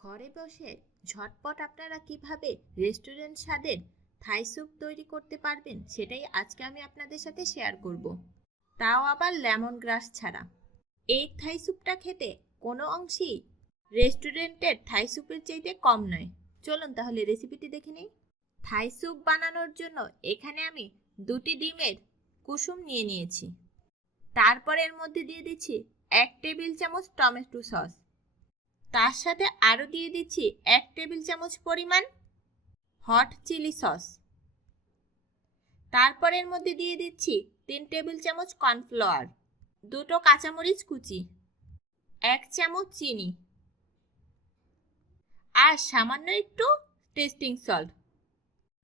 ঘরে বসে ঝটপট আপনারা কীভাবে রেস্টুরেন্ট স্বাদের থাই স্যুপ তৈরি করতে পারবেন সেটাই আজকে আমি আপনাদের সাথে শেয়ার করব। তাও আবার লেমন গ্রাস ছাড়া। এই থাই স্যুপটা খেতে কোনো অংশই রেস্টুরেন্টের থাই স্যুপের চাইতে কম নয়। চলুন তাহলে রেসিপিটি দেখে নিই। থাই স্যুপ বানানোর জন্য এখানে আমি দুটি ডিমের কুসুম নিয়ে নিয়েছি। তারপর এর মধ্যে দিয়ে দিচ্ছি এক টেবিল চামচ টমেটো সস। তার সাথে আরও দিয়ে দিচ্ছি এক টেবিল চামচ পরিমাণ হট চিলি সস। তারপরের মধ্যে দিয়ে দিচ্ছি তিন টেবিল চামচ কর্নফ্লাওয়ার, দুটো কাঁচামরিচ কুচি, এক চামচ চিনি আর সামান্য একটু টেস্টিং সল্ট।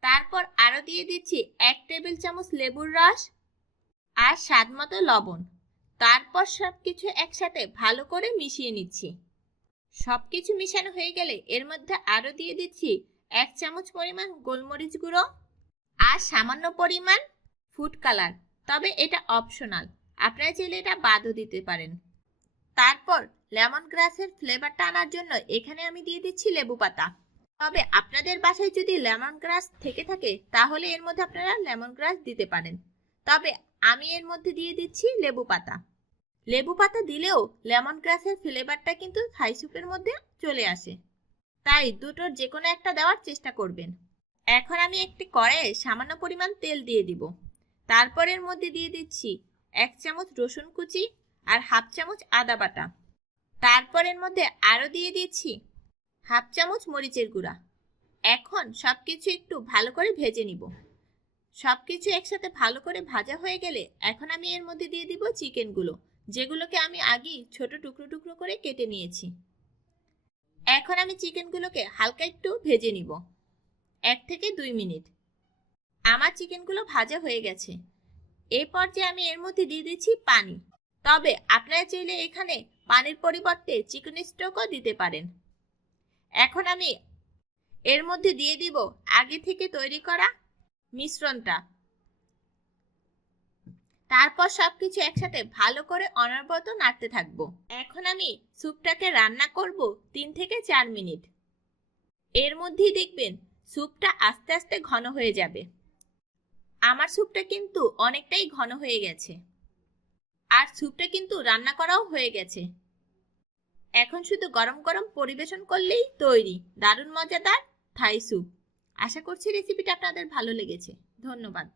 তারপর আরও দিয়ে দিচ্ছি এক টেবিল চামচ লেবুর রস আর স্বাদ মতো লবণ। তারপর সব কিছু একসাথে ভালো করে মিশিয়ে নিচ্ছি। সব কিছু মিশানো হয়ে গেলে এর মধ্যে আরও দিয়ে দিচ্ছি এক চামচ পরিমাণ গোলমরিচ গুঁড়ো আর সামান্য পরিমাণ ফুড কালার তবে এটা অপশনাল আপনারা চাইলে এটা বাদও দিতে পারেন। তারপর লেমন গ্রাসের ফ্লেভারটা আনার জন্য এখানে আমি দিয়ে দিচ্ছি লেবু পাতা। তবে আপনাদের বাসায় যদি লেমন গ্রাস থেকে থাকে, তাহলে এর মধ্যে আপনারা লেমন গ্রাস দিতে পারেন। তবে আমি এর মধ্যে দিয়ে দিচ্ছি লেবু পাতা। লেবু পাতা দিলেও লেমন গ্রাসের ফ্লেভারটা কিন্তু থাই স্যুপের মধ্যে চলে আসে। তাই দুটোর যে কোনো একটা দেওয়ার চেষ্টা করবেন। এখন আমি একটি কড়াইয়ে সামান্য পরিমাণ তেল দিয়ে দিব। তারপর এর মধ্যে দিয়ে দিচ্ছি এক চামচ রসুন কুচি আর হাফ চামচ আদা বাটা। তারপর এর মধ্যে আরও দিয়ে দিচ্ছি হাফ চামচ মরিচের গুঁড়া। এখন সব কিছু একটু ভালো করে ভেজে নিব। সব কিছু একসাথে ভালো করে ভাজা হয়ে গেলে এখন আমি এর মধ্যে দিয়ে দিব চিকেনগুলো। যেগুলোকে আমি আগেই ছোট টুকরো টুকরো করে কেটে নিয়েছি। এখন আমি চিকেনগুলোকে হালকা একটু ভেজে নিব। এক থেকে দুই মিনিট। আমার চিকেনগুলো ভাজা হয়ে গেছে। এই পর্যায়ে আমি এর মধ্যে দিয়ে দিচ্ছি পানি। তবে আপনারা চাইলে এখানে পানির পরিবর্তে চিকেন স্টকও দিতে পারেন। এখন আমি এর মধ্যে দিয়ে দিব আগে থেকে তৈরি করা মিশ্রণটা। তারপর সবকিছু একসাথে ভালো করে অনবরত নাড়তে থাকব। এখন আমি স্যুপটাকে রান্না করব তিন থেকে চার মিনিট। এর মধ্যেই দেখবেন স্যুপটা আস্তে আস্তে ঘন হয়ে যাবে। আমার স্যুপটা কিন্তু অনেকটাই ঘন হয়ে গেছে। আর স্যুপটা কিন্তু রান্না করাও হয়ে গেছে। এখন শুধু গরম গরম পরিবেশন করলেই তৈরি, দারুণ মজাদার থাই স্যুপ। আশা করছি রেসিপিটা আপনাদের ভালো লেগেছে। ধন্যবাদ।